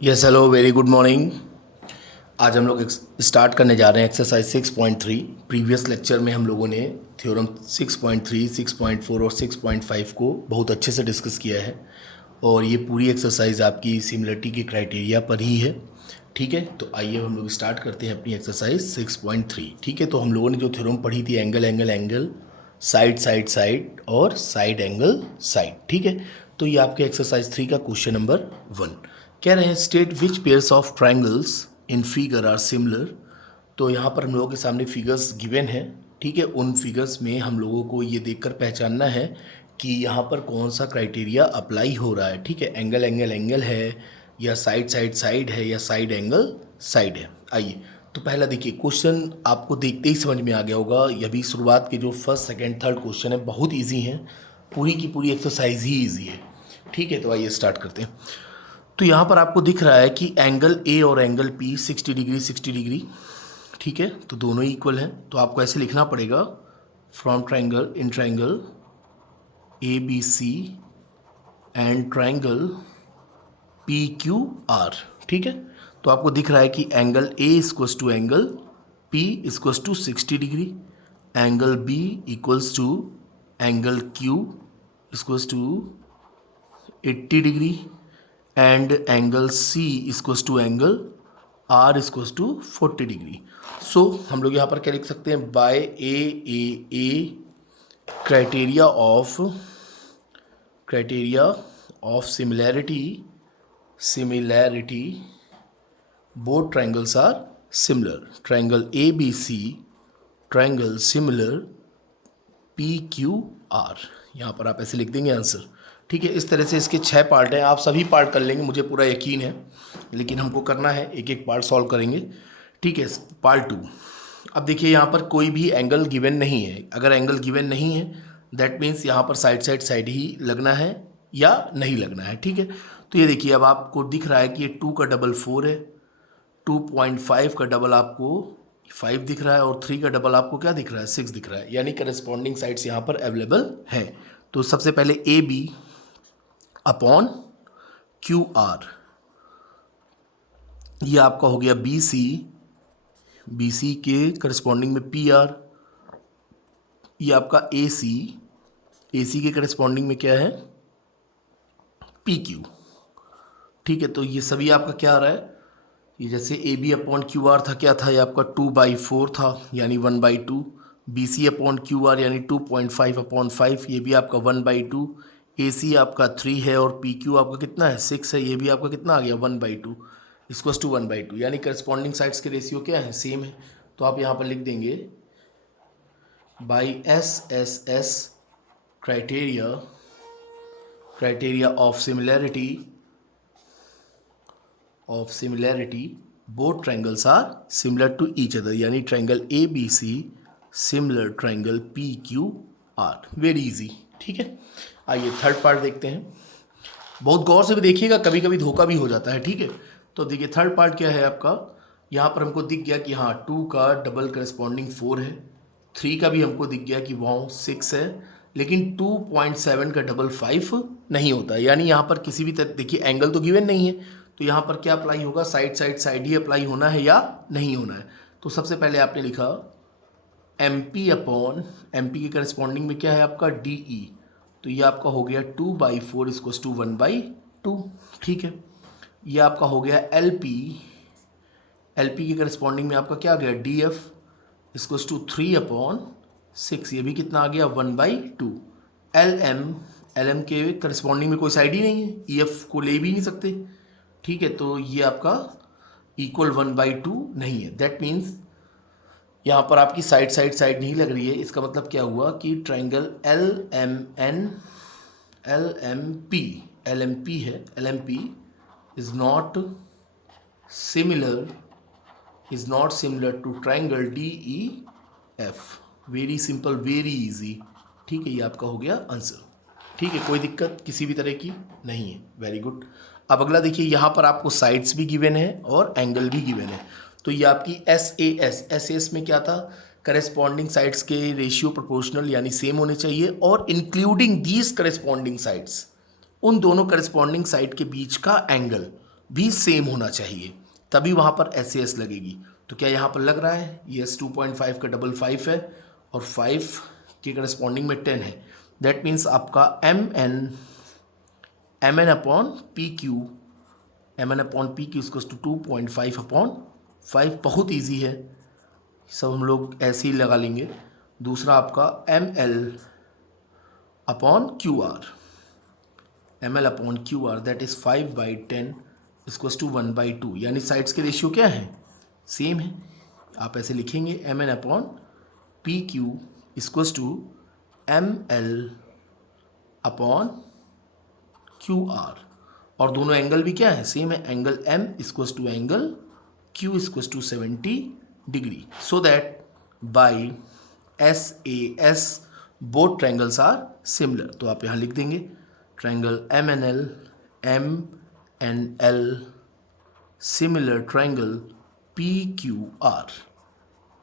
Yes hello very good morning. आज हम लोग स्टार्ट करने जा रहे हैं एक्सरसाइज 6.3। प्रीवियस लेक्चर में हम लोगों ने थ्योरम 6.3, 6.4 और 6.5 को बहुत अच्छे से डिस्कस किया है और ये पूरी एक्सरसाइज आपकी सिमिलरिटी के क्राइटेरिया पर ही है। ठीक है, तो आइए हम लोग स्टार्ट करते हैं अपनी एक्सरसाइज 6.3। ठीक है, तो हम लोगों ने जो थ्योरम पढ़ी थी angle angle angle, side side side और साइड एंगल साइड। ठीक है, तो ये आपके एक्सरसाइज 3 का क्वेश्चन नंबर 1 कह रहे हैं state which pairs of triangles in figure are similar. तो यहाँ पर हम लोगों के सामने फिगर्स गिवन है। ठीक है, उन फिगर्स में हम लोगों को ये देखकर पहचानना है कि यहाँ पर कौन सा क्राइटेरिया अप्लाई हो रहा है। ठीक है, एंगल एंगल एंगल है या साइड साइड साइड है या साइड एंगल साइड है। आइए, तो पहला देखिए, क्वेश्चन आपको देखते ही समझ में आ गया होगा। ये भी शुरुआत के जो फर्स्ट सेकंड थर्ड क्वेश्चन है बहुत इजी हैं, पूरी की पूरी एक्सरसाइज ही इजी है। ठीक है, तो आइए स्टार्ट करते हैं। तो यहाँ पर आपको दिख रहा है कि एंगल ए और एंगल पी 60 डिग्री 60 डिग्री। ठीक है, तो दोनों ही इक्वल हैं, तो आपको ऐसे लिखना पड़ेगा from triangle in triangle A B C and triangle P Q R. ठीक है, तो आपको दिख रहा है कि angle A equals to angle P equals to 60 degree, angle B equals to angle Q equals to 80 degree and angle C equals to angle R equals to 40 degree. So हम लोग यहाँ पर क्या लिख सकते हैं, by A criteria of similarity both triangles are similar. Triangle ABC, triangle similar PQR। यहाँ पर आप ऐसे लिख देंगे आंसर। ठीक है, इस तरह से इसके 6 पार्ट हैं, आप सभी पार्ट कर लेंगे मुझे पूरा यकीन है, लेकिन हमको करना है एक एक पार्ट सॉल्व करेंगे। ठीक है, पार्ट 2। अब देखिए यहाँ पर कोई भी एंगल गिवन नहीं है। अगर एंगल गिवन नहीं है दैट मीन्स यहाँ पर साइड साइड साइड ही लगना है या नहीं लगना है। ठीक है, तो ये देखिए अब आपको दिख रहा है कि ये 2 का डबल 4 है, 2.5 का डबल आपको 5 दिख रहा है और 3 का डबल आपको क्या दिख रहा है, 6 दिख रहा है, यानी करस्पॉन्डिंग साइड्स यहाँ पर अवेलेबल हैं। तो सबसे पहले A B upon Q R, ये आपका हो गया बी सी के करस्पॉन्डिंग में पी आर, ये आपका ए सी के करस्पॉन्डिंग में क्या है, पी क्यू। ठीक है, तो ये सभी आपका क्या आ रहा है, ये जैसे A B upon Q R था, क्या था ये आपका 2/4 था यानी 1/2। B C upon Q R यानी 2.5 अपॉन 5, ये भी आपका 1/2। ए सी आपका 3 है और पी क्यू आपका कितना है, 6 है, ये भी आपका कितना आ गया 1/2 इक्वल्स टू 1/2, यानी करस्पॉन्डिंग साइड्स के रेशियो क्या है, सेम है। तो आप यहाँ पर लिख देंगे by S criteria of similarity both triangles are similar to each other, यानी triangle A B C similar triangle P Q R. Very easy. ठीक है, आइए थर्ड पार्ट देखते हैं। बहुत गौर से भी देखिएगा, कभी कभी धोखा भी हो जाता है। ठीक है, तो देखिए थर्ड पार्ट क्या है आपका, यहाँ पर हमको दिख गया कि हाँ 2 का डबल करस्पॉन्डिंग 4 है, 3 का भी हमको दिख गया कि वहाँ 6 है, लेकिन 2.7 का डबल 5 नहीं होता है, यानी यहाँ पर किसी भी तरह देखिए एंगल तो गिवन नहीं है, तो यहाँ पर क्या अप्लाई होगा, साइड साइड साइड ही अप्लाई होना है या नहीं होना है। तो सबसे पहले आपने लिखा M P upon M P के करस्पॉन्डिंग में क्या है आपका डी ई, तो ये आपका हो गया 2/4 इक्वल्स टू 1/2। ठीक है, ये आपका हो गया एल पी के करस्पॉन्डिंग में आपका क्या आ गया डी एफ इक्वल्स टू 3/6, ये भी कितना आ गया 1/2। एल एम के करस्पॉन्डिंग में कोई साइड ही नहीं है, ई एफ को ले भी नहीं सकते। ठीक है, तो ये आपका इक्वल 1/2 नहीं है, दैट मीन्स यहाँ पर आपकी साइड साइड साइड नहीं लग रही है। इसका मतलब क्या हुआ कि ट्राइंगल एल एम पी है, L M P is not similar to triangle D E F. Very simple, very easy. ठीक है, ये आपका हो गया आंसर। ठीक है, कोई दिक्कत किसी भी तरह की नहीं है। Very good. अब अगला देखिए, यहाँ पर आपको साइड्स भी गिवन है और एंगल भी गिवन है। तो ये आपकी एस एस में क्या था, करेस्पॉन्डिंग साइड्स के रेशियो प्रोपोर्शनल यानी सेम होने चाहिए, और इंक्लूडिंग दीज करेस्पॉन्डिंग साइड्स, उन दोनों करेस्पॉन्डिंग साइड के बीच का एंगल भी सेम होना चाहिए, तभी वहाँ पर SAS लगेगी। तो क्या यहाँ पर लग रहा है? यस, 2.5 का डबल 5 है और 5 के करस्पॉन्डिंग में 10 है। दैट मीन्स आपका M N upon P Q, M N upon P Q इसको 2.5 अपॉन 5। बहुत ईजी है, सब हम लोग ऐसे ही लगा लेंगे। दूसरा आपका ML upon QR, ML upon QR that is 5/10 equals to 1/2, यानी साइड्स के रेशियो क्या है? सेम है। आप ऐसे लिखेंगे MN upon PQ equals to ML upon QR, और दोनों एंगल भी क्या है? सेम है। Angle M equals to angle Q equals to 70 degree, so that by SAS both triangles are similar. तो आप यहाँ लिख देंगे triangle MNL similar triangle PQR।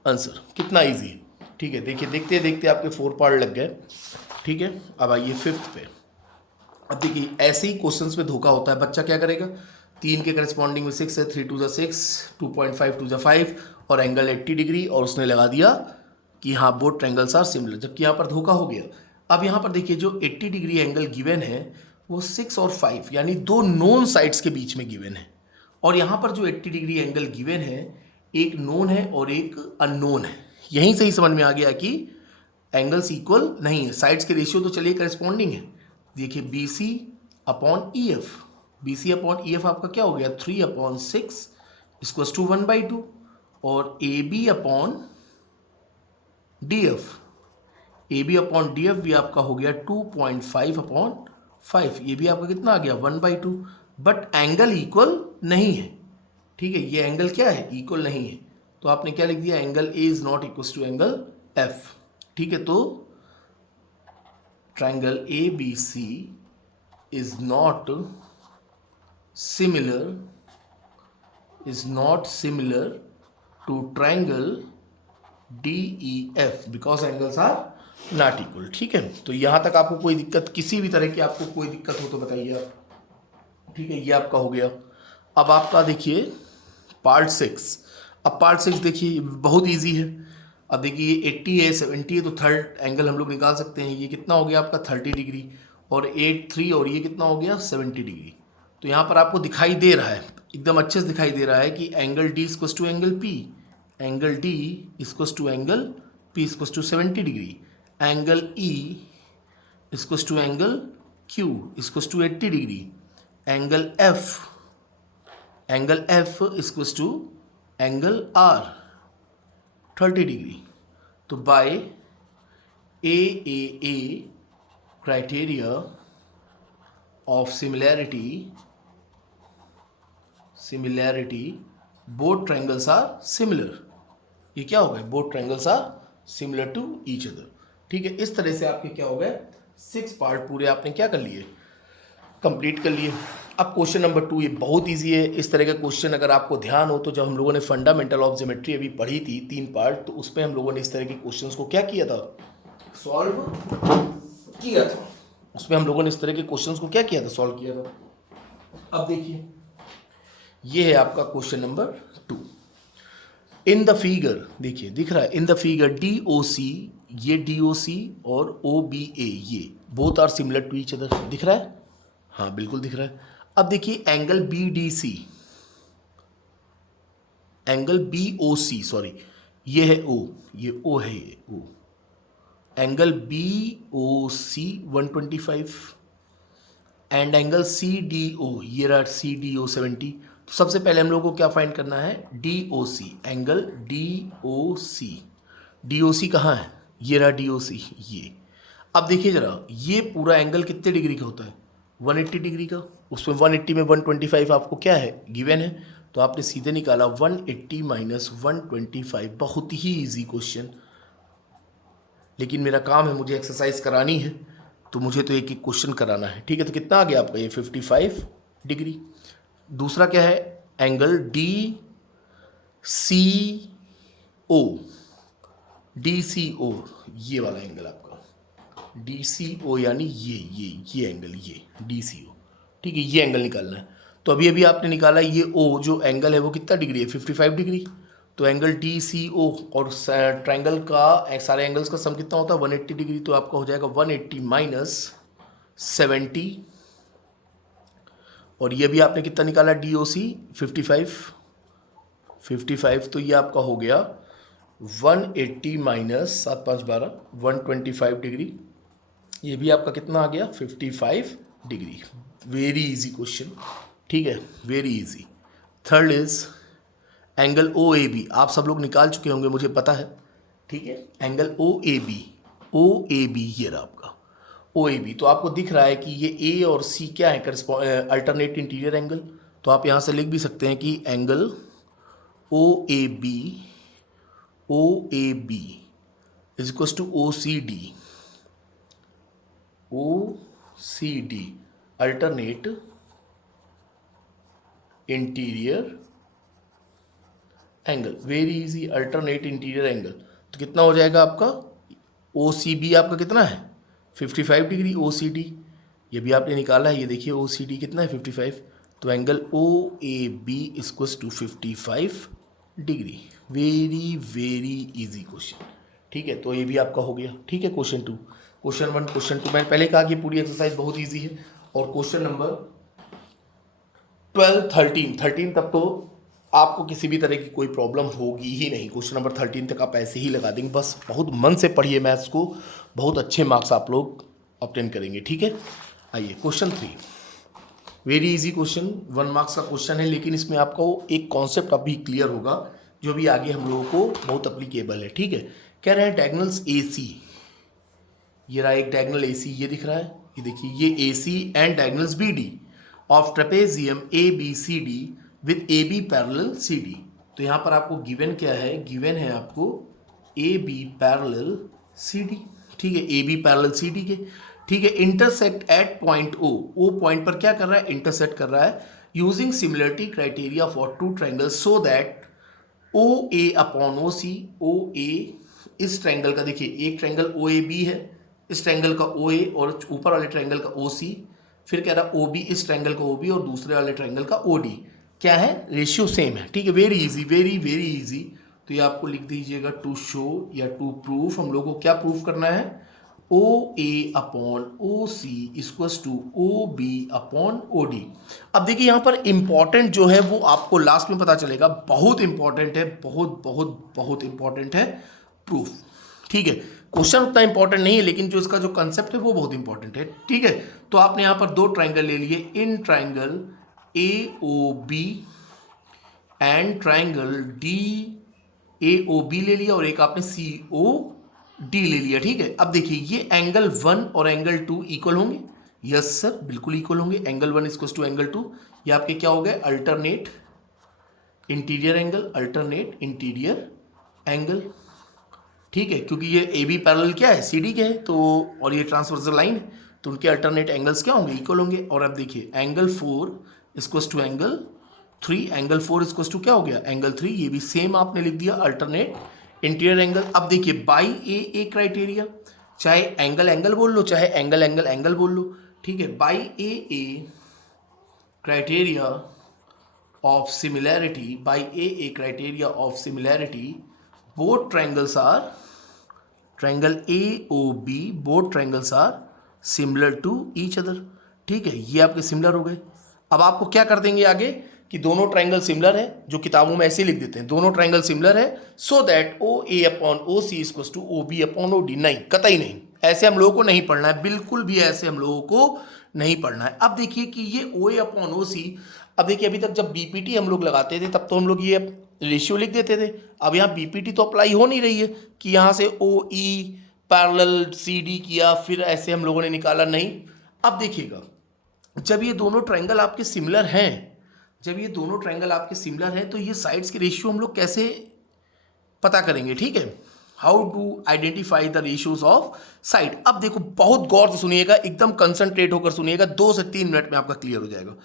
Answer कितना इजी है, ठीक है। देखिए देखते देखते आपके 4 पार्ट लग गए, ठीक है। अब आइए 5th पे। अब देखिए ऐसे ही क्वेश्चंस में धोखा होता है। बच्चा क्या करेगा? 3 के करस्पॉन्डिंग में 6 है, 3 2 ज़ा 6, 2.5 2 ज़ा 5 और एंगल 80 डिग्री, और उसने लगा दिया कि हाँ बोथ ट्रायंगल्स आर सिमिलर, जबकि यहाँ पर धोखा हो गया। अब यहाँ पर देखिए जो 80 डिग्री एंगल गिवन है वो 6 और 5 यानी दो नोन साइड्स के बीच में गिवन है, और यहाँ पर जो 80 डिग्री एंगल गिवन है एक नोन है और एक अननोन है। यहीं से ही समझ में आ गया कि एंगल्स इक्वल नहीं है, साइड्स के रेशियो तो चलिए करस्पॉन्डिंग है। देखिए BC upon EF, BC upon EF आपका क्या हो गया? 3/6 इक्वल्स टू 1/2, और AB upon DF, AB upon DF भी आपका हो गया 2.5 अपॉन 5, ये भी आपका कितना आ गया? 1/2। बट एंगल इक्वल नहीं है, ठीक है। ये एंगल क्या है? इक्वल नहीं है। तो आपने क्या लिख दिया? Angle A is not equal to angle F, ठीक है। तो triangle ABC is not similar to triangle DEF because angles are not equal, ठीक है। तो यहाँ तक आपको कोई दिक्कत, किसी भी तरह की आपको कोई दिक्कत हो तो बताइए आप, ठीक है। ये आपका हो गया। अब आपका देखिए पार्ट 6। अब पार्ट 6 देखिए बहुत इजी है। अब देखिए 80 है, 70 है, तो थर्ड एंगल हम लोग निकाल सकते हैं। ये कितना हो गया आपका? 30 डिग्री, और 8 3, और ये कितना हो गया? 70 डिग्री। तो यहाँ पर आपको दिखाई दे रहा है, एकदम अच्छे से दिखाई दे रहा है कि angle D equals to angle P, angle D equals to angle P equals to 70 degree, angle E equals to angle Q equals to 80 degree, angle F equals to angle R 30 degree. तो by AAA criteria of similarity both triangles are similar. ये क्या हो गए? Both triangles are similar to each other, ठीक है। इस तरह से आपके क्या हो गए? 6 पार्ट पूरे आपने क्या कर लिए? कंप्लीट कर लिए। अब क्वेश्चन नंबर 2, ये बहुत इजी है। इस तरह का क्वेश्चन अगर आपको ध्यान हो तो जब हम लोगों ने फंडामेंटल ऑफ ज्योमेट्री अभी पढ़ी थी 3 पार्ट, तो उसमें हम लोगों ने इस तरह के क्वेश्चंस को क्या किया था? सॉल्व किया था। उसमें हम लोगों ने इस तरह के क्वेश्चंस को क्या किया था? सॉल्व किया था। अब देखिए ये है आपका question number 2। In the figure, देखिए दिख रहा है इन द फिगर DOC, ये DOC और OBA ये both are similar to each other, दिख रहा है? हाँ बिल्कुल दिख रहा है। अब देखिए angle BDC, angle BOC, sorry ये है O, ये O है, ये O, angle BOC 125 and angle CDO, ये रहा CDO 70। तो सबसे पहले हम लोग को क्या फाइंड करना है? DOC, एंगल DOC कहाँ है? ये रहा DOC, ये। अब देखिए जरा, ये पूरा एंगल कितने डिग्री का होता है? 180 डिग्री का। उसमें 180 में 125 आपको क्या है? गिवन है। तो आपने सीधे निकाला 180 माइनस 125। बहुत ही ईजी क्वेश्चन, लेकिन मेरा काम है, मुझे एक्सरसाइज करानी है, तो मुझे तो एक एक क्वेश्चन कराना है, ठीक है। तो कितना आ गया आपका? ये 55 डिग्री। दूसरा क्या है? एंगल DCO, ये वाला एंगल आपका DCO, यानी ये एंगल, ये DCO, ठीक है। ये एंगल निकालना है। तो अभी अभी आपने निकाला ये ओ जो एंगल है वो कितना डिग्री है, 55 डिग्री। तो एंगल डी सी ओ और ट्रायंगल का सारे एंगल्स का सम कितना होता है 180 डिग्री। तो आपका हो जाएगा 180 माइनस 70 और ये भी आपने कितना निकाला डी ओ सी 55। तो ये आपका हो गया 180 माइनस 7 5 12 125 डिग्री। ये भी आपका कितना आ गया 55 डिग्री। वेरी इजी क्वेश्चन, ठीक है, very easy. Third is angle O A B. आप सब लोग निकाल चुके होंगे मुझे पता है, ठीक है। एंगल ओ ए बी ये रहा आपका ओ ए बी। तो आपको दिख रहा है कि ये ए और सी क्या है, अल्टरनेट इंटीरियर एंगल। तो आप यहाँ से लिख भी सकते हैं कि angle O A B is equal to O C D alternate interior angle. Very easy, alternate interior angle. तो कितना हो जाएगा आपका ओ सी बी आपका कितना है 55 डिग्री। ओ सी डी ये भी आपने निकाला है, ये देखिए ओ सी डी कितना है 55। तो angle O A B equals to 55 degree. Very very easy question, ठीक है। तो ये भी आपका हो गया, ठीक है। क्वेश्चन 1 क्वेश्चन 2 मैंने पहले कहा कि पूरी एक्सरसाइज बहुत ईजी है। और क्वेश्चन नंबर 12 13 तक तो आपको किसी भी तरह की कोई प्रॉब्लम होगी ही नहीं। क्वेश्चन नंबर 13 तक आप ऐसे ही लगा देंगे, बस बहुत मन से पढ़िए मैथ्स को, बहुत अच्छे मार्क्स आप लोग ऑब्टेन करेंगे, ठीक है। आइए question 3, very easy question, 1 marks का क्वेश्चन है, लेकिन इसमें आपको एक कॉन्सेप्ट अभी क्लियर होगा जो भी आगे हम लोगों को बहुत अप्लीकेबल है, ठीक है। कह रहे हैं डायगोनल्स ए सी, ये रहा एक डायगोनल ए सी, ये दिख रहा है, ये देखिए ये A C and diagonals B D of trapezium A B C D with A B parallel C D. तो यहाँ पर आपको गिवन क्या है, गिवन है आपको A B parallel C D, ठीक है, A B parallel C D के, ठीक है। Intersect at point O, O point पर क्या कर रहा है, इंटरसेक्ट कर रहा है, using similarity criteria for two triangles so that O A upon O C, O A इस ट्रायंगल का, देखिए एक ट्रायंगल ओ ए बी है, इस ट्रायंगल का ओ ए और ऊपर वाले ट्रायंगल का ओ सी, फिर कह रहा ओ बी इस ट्रायंगल का ओ बी और दूसरे वाले ट्रायंगल का ओ डी, क्या है, रेशियो सेम है, ठीक है। Very easy, very very easy. तो ये आपको लिख दीजिएगा टू शो या टू प्रूफ। हम लोगों को क्या प्रूफ करना है, O A upon O C equals to O B upon O D. अब देखिए यहाँ पर इंपॉर्टेंट जो है वो आपको लास्ट में पता चलेगा, बहुत इंपॉर्टेंट है, बहुत बहुत बहुत इंपॉर्टेंट है प्रूफ, ठीक है। क्वेश्चन उतना इंपॉर्टेंट नहीं है, लेकिन जो इसका जो कंसेप्ट है वो बहुत इंपॉर्टेंट है, ठीक है। तो आपने यहाँ पर 2 ट्रायंगल ले लिए, in triangle A O B and triangle D A O B ले लिया और एक आपने सी ओ डी ले लिया, ठीक है। अब देखिए ये एंगल 1 और एंगल 2 इक्वल होंगे, यस सर बिल्कुल इक्वल होंगे। एंगल 1 इक्वल टू एंगल 2, ये आपके क्या हो गए, alternate interior angle, alternate interior angle, ठीक है। क्योंकि ये ए बी पैरेलल क्या है, सी डी के है, तो और ये ट्रांसवर्सल लाइन है, तो उनके अल्टरनेट एंगल्स क्या होंगे, इक्वल होंगे। और अब देखिए angle 4 equal to angle 3, angle 4 equal to क्या हो गया, एंगल 3, ये भी सेम आपने लिख दिया अल्टरनेट इंटीरियर एंगल। अब देखिए बाई ए क्राइटेरिया, चाहे एंगल एंगल बोल लो, चाहे एंगल एंगल एंगल बोल लो, ठीक है। By a criteria of similarity, by a criteria of similarity, both triangles are, triangle A O B, both triangles are similar to each other, ठीक है। ये आपके सिमिलर हो गए। अब आपको क्या कर देंगे आगे कि दोनों ट्रायंगल सिमिलर है, जो किताबों में ऐसे लिख देते हैं, दोनों ट्रायंगल सिमिलर है, so that O A upon O C equals to O B upon O D. नहीं, कतई नहीं, ऐसे हम लोगों को नहीं पढ़ना है, बिल्कुल भी ऐसे हम लोगों को नहीं पढ़ना है। अब देखिए कि ये ओ ए अपॉन ओ सी, अब देखिए अभी तक जब बीपीटी हम लोग लगाते थे तब तो हम लोग ये रेशियो लिख देते थे। अब यहाँ बीपीटी तो अप्लाई हो नहीं रही है कि यहाँ से ओ ई पैरेलल सी डी किया फिर ऐसे हम लोगों ने निकाला, नहीं। अब देखिएगा जब ये दोनों ट्रायंगल आपके सिमिलर हैं, जब ये दोनों ट्रायंगल आपके सिमिलर हैं तो ये साइड्स के रेशियो हम लोग कैसे पता करेंगे, ठीक है। How to identify the ratios of side. अब देखो बहुत गौर से सुनिएगा, एकदम कंसंट्रेट होकर सुनिएगा, 2 से 3 मिनट में आपका क्लियर हो जाएगा।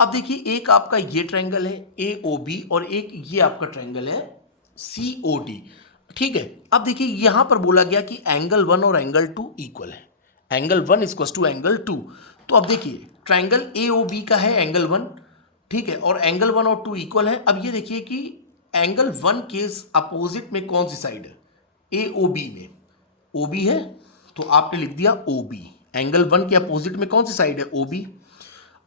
अब देखिए एक आपका ये ट्रायंगल है ए ओ बी और एक ये आपका ट्रायंगल है सी ओ डी, ठीक है। अब देखिए यहां पर बोला गया कि एंगल 1 और एंगल 2 इक्वल है, एंगल 1 इक्वल टू एंगल 2। तो अब देखिए ट्रायंगल ए ओ बी का है एंगल 1, ठीक है, और एंगल 1 और 2 इक्वल है। अब ये देखिए कि एंगल 1 के अपोजिट में कौन सी साइड है, ए ओ बी में ओ बी है, तो आपने लिख दिया ओ बी। एंगल 1 के अपोजिट में कौन सी साइड है, ओ बी।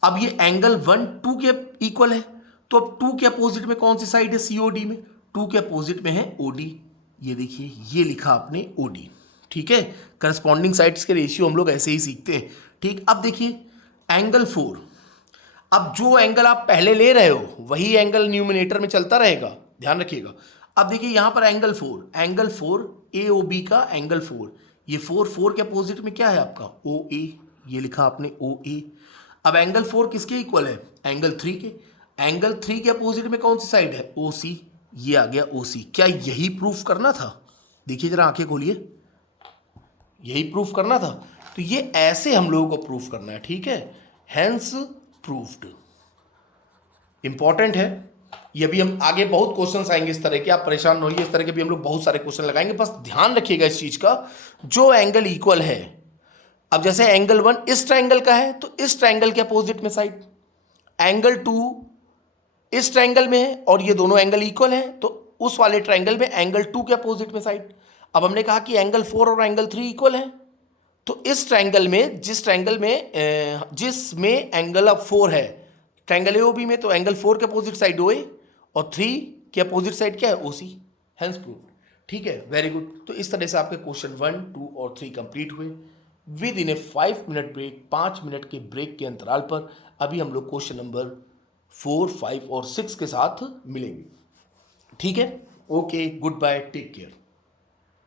अब ये एंगल 1 2 के इक्वल है, तो अब 2 के अपोजिट में कौन सी साइड है, सी ओ डी में, 2 के अपोजिट में है ओ डी। ये देखिए ये लिखा आपने ओ डी। ठीक है, करस्पॉन्डिंग साइड्स के रेशियो हम लोग ऐसे ही सीखते हैं। ठीक, अब देखिए एंगल 4, अब जो एंगल आप पहले ले रहे हो वही एंगल न्यूमिनेटर में चलता रहेगा, ध्यान रखिएगा। अब देखिए यहां पर एंगल 4 ए ओ बी का एंगल 4, ये 4 के अपोजिट में क्या है आपका, ओ ए, ये लिखा आपने ओ ए। अब एंगल 4 किसके इक्वल है, एंगल 3 के। एंगल 3 के अपोजिट में कौन सी साइड है, ओ सी, ये आ गया ओ सी। क्या यही प्रूफ करना था, देखिए जरा आंखें खोलिए, यही प्रूफ करना था। तो ये ऐसे हम लोगों को प्रूफ करना है, ठीक है, हेंस प्रूफ्ड। इंपॉर्टेंट है ये भी, हम आगे बहुत क्वेश्चंस आएंगे इस तरह के, आप परेशान न होइए, इस तरह के भी हम लोग बहुत सारे क्वेश्चन लगाएंगे, बस ध्यान रखिएगा इस चीज का। जो एंगल इक्वल है, अब जैसे एंगल 1 इस ट्रायंगल का है तो इस ट्रायंगल के अपोजिट में साइड, एंगल 2 इस ट्रायंगल में है और ये दोनों एंगल इक्वल है तो उस वाले ट्रायंगल में एंगल 2 के अपोजिट में साइड। अब हमने कहा कि एंगल 4 और एंगल 3 इक्वल है, तो इस ट्रायंगल में जिसमें एंगल अब 4 है, ट्रायंगल एओबी में, तो एंगल 4 के अपोजिट साइड ओ ए और 3 के अपोजिट साइड क्या है, ओ सी, हेंस प्रूव्ड। ठीक है, वेरी गुड। तो इस तरह से आपके क्वेश्चन 1, 2 और 3 कंप्लीट हुए within a 5 minute break, 5 minute के ब्रेक के अंतराल पर। अभी हम लोग क्वेश्चन नंबर 4, 5 और 6 के साथ मिलेंगे। ठीक है, okay, good bye, take care.